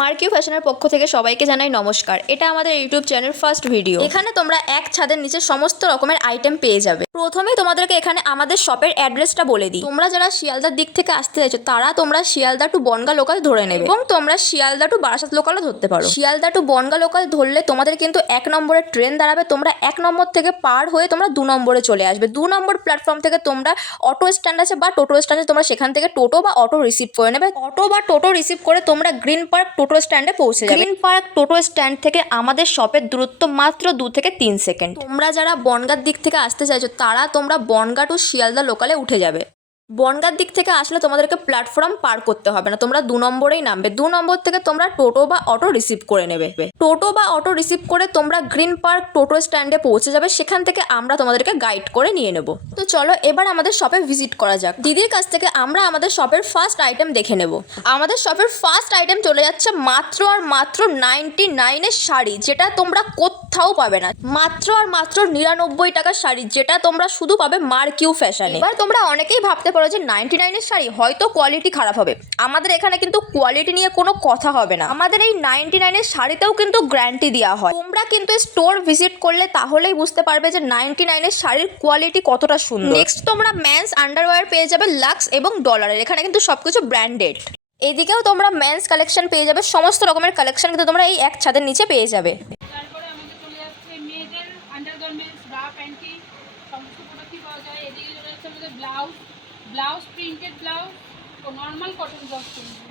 মার্কিউ ফ্যাশনের পক্ষ থেকে সবাইকে জানাই নমস্কার। এটা আমাদের ইউটিউব চ্যানেল ফার্স্ট ভিডিও। এখানে তোমরা এক ছাদের নিচে সমস্ত রকমের আইটেম পেয়ে যাবে। প্রথমেই তোমাদেরকে এখানে আমাদের শপের অ্যাড্রেসটা বলে দিই। তোমরা যারা শিয়ালদার দিক থেকে আসতে চাইছো, তারা তোমরা শিয়ালদা টু বনগা লোকাল ধরে নেবে এবং তোমরা শিয়ালদা টু বারাসাত লোকালও ধরতে পারো। শিয়ালদা টু বনগা লোকাল ধরলে তোমাদের কিন্তু এক নম্বরের ট্রেন দাঁড়াবে। তোমরা এক নম্বর থেকে পার হয়ে তোমরা দু নম্বরে চলে আসবে। দু নম্বর প্ল্যাটফর্ম থেকে তোমরা অটো স্ট্যান্ড আছে বা টোটো স্ট্যান্ড আছে, তোমরা সেখান থেকে টোটো বা অটো রিসিভ করে নেবে। অটো বা টোটো রিসিভ করে তোমরা গ্রিন পার্ক টোটো স্ট্যান্ডে পৌঁছে যাবে। গ্রিন পার্ক টোটো স্ট্যান্ড থেকে আমাদের শপের দূরত্ব মাত্র দু থেকে তিন সেকেন্ড। তোমরা যারা বনগার দিক থেকে আসতে চাইছো তারা তোমরা বনগা টু শিয়ালদা লোকালে উঠে যাবে। বনগার দিক থেকে আসলে তোমাদেরকে প্ল্যাটফর্ম পার করতে হবে না। তোমরা দু নম্বরেই নামবে। দু নম্বর থেকে তোমরা টোটো বা অটো রিসিভ করে নেবে। টোটো বা অটো রিসিভ করে তোমরা গ্রিন পার্ক টোটো স্ট্যান্ডে পৌঁছে যাবে। সেখান থেকে আমরা তোমাদেরকে গাইড করে নিয়ে নেব। তো চলো এবার আমাদের শপে ভিজিট করা যাক। দিদির কাছ থেকে আমরা আমাদের শপের ফার্স্ট আইটেম দেখে নেব। আমাদের শপের ফার্স্ট আইটেম চলে যাচ্ছে মাত্র আর মাত্র নাইনটি নাইনের শাড়ি, যেটা তোমরা কোথাও পাবে না। মাত্র আর মাত্র নিরানব্বই টাকার শাড়ি, যেটা তোমরা শুধু পাবে মার্কিউ ফ্যাশনে এবার তোমরা অনেকেই ভাবতে পারো যে নাইনটি নাইনের শাড়ি, হয়তো কোয়ালিটি খারাপ হবে। আমাদের এখানে কিন্তু কোয়ালিটি নিয়ে কোনো কথা হবে না। আমাদের এই নাইনটি নাইনের শাড়িতেও কিন্তু গ্যারান্টি দেওয়া হয়। তোমরা কিন্তু স্টোর ভিজিট করলে তাহলেই বুঝতে পারবে যে নাইনটি নাইনের শাড়ির কোয়ালিটি কতটা সুন্দর। নেক্সট তোমরা ম্যান্স আন্ডারওয়্যার পেয়ে যাবে লাক্স এবং ডলারের এখানে কিন্তু সবকিছু ব্র্যান্ডেড এদিকেও তোমরা ম্যান্স কালেকশন পেয়ে যাবে। সমস্ত রকমের কালেকশন কিন্তু তোমরা এই এক ছাদের নিচে পেয়ে যাবে। ব্লাউজ ব্লাউজ প্রিন্টেড ব্লাউজ ও নর্মাল কটন ব্লাউজ কিনবে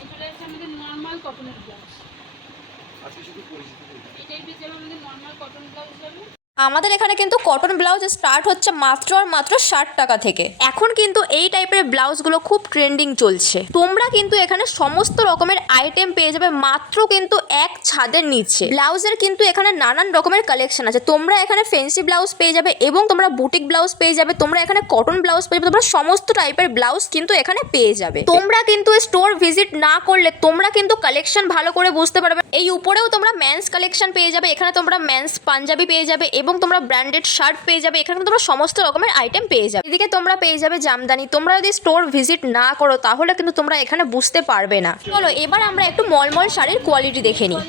চলে যাচ্ছে আমাদের নর্মাল কটনের ব্লাউজ। এটাই পেয়ে যাবে আমাদের নর্মাল কটন ব্লাউজ যাবে আমাদের এখানে কিন্তু কটন ব্লাউজ স্টার্ট হচ্ছে মাত্র আর মাত্র ষাট টাকা থেকে। এখন কিন্তু এই টাইপের ব্লাউজগুলো খুব ট্রেন্ডিং চলছে। তোমরা কিন্তু এখানে সমস্ত রকমের আইটেম পেয়ে যাবে মাত্র কিন্তু এক ছাদের নিচে। ব্লাউজের কিন্তু এখানে নানান রকমের কালেকশন আছে। তোমরা এখানে ফেন্সি ব্লাউজ পেয়ে যাবে এবং তোমরা বুটিক ব্লাউজ পেয়ে যাবে। তোমরা এখানে কটন ব্লাউজ পেয়ে যাবে। তোমরা সমস্ত টাইপের ব্লাউজ কিন্তু এখানে পেয়ে যাবে। তোমরা কিন্তু স্টোর ভিজিট না করলে তোমরা কিন্তু কালেকশন ভালো করে বুঝতে পারবে। এই উপরেও তোমরা ম্যান্স কালেকশন পেয়ে যাবে। এখানে তোমরা ম্যান্স পাঞ্জাবি পেয়ে যাবে এবং তোমরা ব্র্যান্ডেড শার্ট পেয়ে যাবে। এখানে তোমরা সমস্ত রকমের আইটেম পেয়ে যাবে। এদিকে তোমরা পেয়ে যাবে জামদানি। তোমরা যদি স্টোর ভিজিট না করো তাহলে কিন্তু তোমরা এখানে বুঝতে পারবে না। চলো এবার আমরা একটু মলমল শাড়ির কোয়ালিটি দেখে নিই।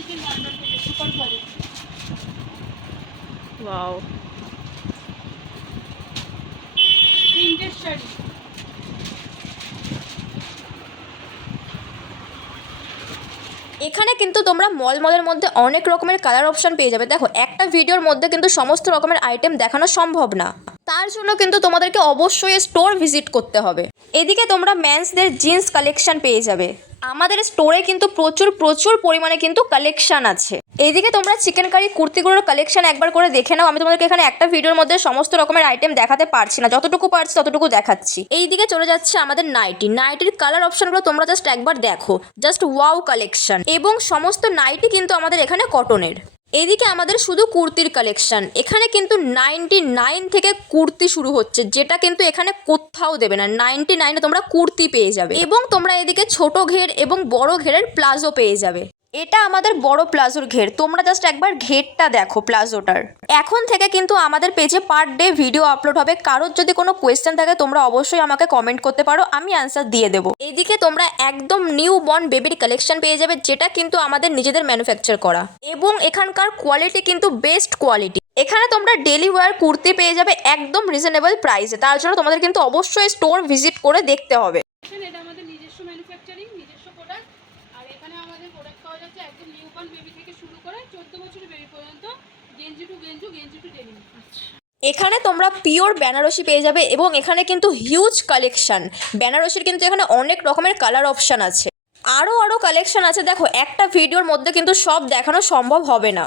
Wow. শাড়ি। এখানে কিন্তু তোমরা মল মলের মধ্যে অনেক রকমের কালার অপশন পেয়ে যাবে। দেখো, একটা ভিডিওর মধ্যে কিন্তু সমস্ত রকমের আইটেম দেখানো সম্ভব না। তার জন্য কিন্তু তোমাদেরকে অবশ্যই স্টোর ভিজিট করতে হবে। এদিকে তোমরা ম্যান্সদের জিন্স কালেকশন পেয়ে যাবে। আমাদের স্টোরে কিন্তু প্রচুর প্রচুর পরিমাণে কিন্তু কালেকশন আছে। এইদিকে তোমরা চিকেন কারি কুর্তিগুলোর কালেকশন একবার করে দেখে নাও। আমি তোমাদেরকে এখানে একটা ভিডিওর মধ্যে সমস্ত রকমের আইটেম দেখাতে পারছি না। যতটুকু পারছি ততটুকু দেখাচ্ছি। এইদিকে চলে যাচ্ছে আমাদের নাইটি নাইটির কালার অপশনগুলো তোমরা জাস্ট একবার দেখো। জাস্ট ওয়াও কালেকশন এবং সমস্ত নাইটি কিন্তু আমাদের এখানে কটনের এদিকে আমাদের শুধু কুর্তির কালেকশন এখানে কিন্তু নাইনটি নাইন থেকে কুর্তি শুরু হচ্ছে, যেটা কিন্তু এখানে কোথাও দেবে না। নাইনটি নাইনে তোমরা কুর্তি পেয়ে যাবে। এবং তোমরা এদিকে ছোট ঘের এবং বড় ঘেরের প্লাজো পেয়ে যাবে। এটা আমাদের বড় প্লাজোর ঘের। তোমরা জাস্ট একবার ঘেরটা দেখো প্লাজোটার। এখন থেকে কিন্তু আমাদের পেজে পার ডে ভিডিও আপলোড হবে। কারোর যদি কোনো কোয়েশ্চেন থাকে, তোমরা অবশ্যই আমাকে কমেন্ট করতে পারো, আমি অ্যান্সার দিয়ে দেবো। এইদিকে তোমরা একদম নিউ বর্ন বেবির কালেকশন পেয়ে যাবে, যেটা কিন্তু আমাদের নিজেদের ম্যানুফ্যাকচার করা। এবং এখানকার কোয়ালিটি কিন্তু বেস্ট কোয়ালিটি এখানে তোমরা ডেলি ওয়ার কুর্তি পেয়ে যাবে একদম রিজনেবল প্রাইসে তার জন্য তোমাদের কিন্তু অবশ্যই স্টোর ভিজিট করে দেখতে হবে। এটা আমাদের নিজস্ব ম্যানুফ্যাকচারিং নিজস্ব প্রোডাক্ট আর এখানে আমাদের প্রোডাক্ট পাওয়া যাচ্ছে একদম নিউবর্ন বেবি থেকে শুরু করে চোদ্দ বছরের বেবি পর্যন্ত গেঞ্জি টু গেঞ্জু গেঞ্জি টু ডেনিম এখানে তোমরা পিওর বেনারসি পেয়ে যাবে এবং এখানে কিন্তু হিউজ কালেকশন বেনারসির কিন্তু এখানে অনেক রকমের কালার অপশান আছে। আরও আরও কালেকশন আছে, দেখো, একটা ভিডিওর মধ্যে কিন্তু সব দেখানো সম্ভব হবে না।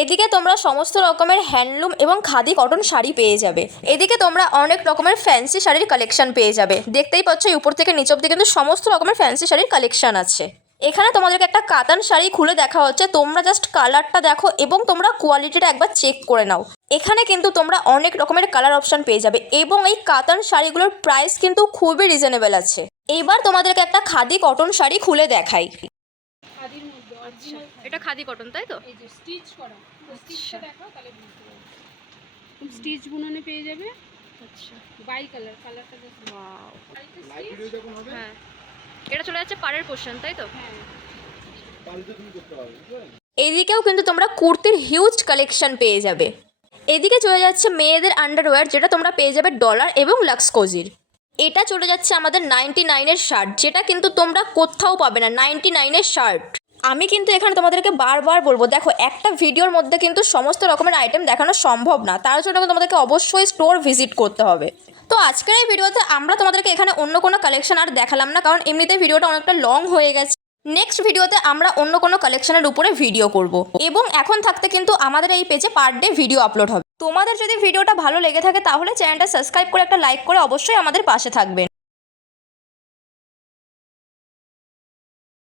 এদিকে তোমরা সমস্ত রকমের হ্যান্ডলুম এবং খাদি কটন শাড়ি পেয়ে যাবে। এদিকে তোমরা অনেক রকমের ফ্যান্সি শাড়ির কালেকশন পেয়ে যাবে। দেখতেই পাচ্ছ উপর থেকে নিচ অব্দি কিন্তু সমস্ত রকমের ফ্যান্সি শাড়ির কালেকশন আছে। এখানে তোমাদেরকে একটা কাতান শাড়ি খুলে দেখা হচ্ছে। তোমরা জাস্ট কালারটা দেখো এবং তোমরা কোয়ালিটিটা একবার চেক করে নাও। এখানে কিন্তু তোমরা অনেক রকমের কালার অপশন পেয়ে যাবে এবং এই কাতান শাড়িগুলোর প্রাইস কিন্তু খুবই রিজনেবল আছে। এইবার তোমাদেরকে একটা খাদি কটন শাড়ি খুলে দেখাই। খাদির মধ্যে অরিজিনাল এটা খাদি কটন তাই তো? স্টিচ করা। স্টিচটা দেখো তাহলে বুঝতে পারবে। স্টিচ বুননে পেয়ে যাবে। আচ্ছা। বাই কালার কালারটা দেখো। ওয়াও আরেকটা স্টিচ হ্যাঁ। এটা চলে যাচ্ছে পাড়ের পোর্শন তাই তো? হ্যাঁ। এদিকেও কিন্তু তোমরা কুর্তির হিউজ কালেকশন পেয়ে যাবে। এদিকে চলে যাচ্ছে মেয়েদের আন্ডারওয়্যার যেটা তোমরা পেয়ে যাবে ডলার এবং লাক্স কোজির এটা চলে যাচ্ছে আমাদের নাইনটি নাইনের শার্ট যেটা কিন্তু তোমরা কোথাও পাবে না নাইনটি নাইনের শার্ট আমি কিন্তু এখানে তোমাদেরকে বারবার বলব দেখো একটা ভিডিওর মধ্যে কিন্তু সমস্ত রকমের আইটেম দেখানো সম্ভব না। তার জন্য তোমাদেরকে অবশ্যই স্টোর ভিজিট করতে হবে। তো আজকের এই ভিডিওতে আমরা তোমাদেরকে এখানে অন্য কোনো কালেকশন আর দেখালাম না, কারণ এমনিতে ভিডিওটা অনেকটা লং হয়ে গেছে। নেক্সট ভিডিওতে আমরা অন্য কোনো কালেকশনের উপরে ভিডিও করব। এবং এখন থাকতে কিন্তু আমাদের এই পেজে পার ডে ভিডিও আপলোড হবে। তোমাদের যদি ভিডিওটা ভালো লেগে থাকে, তাহলে চ্যানেলটা সাবস্ক্রাইব করে একটা লাইক করে অবশ্যই আমাদের পাশে থাকবেন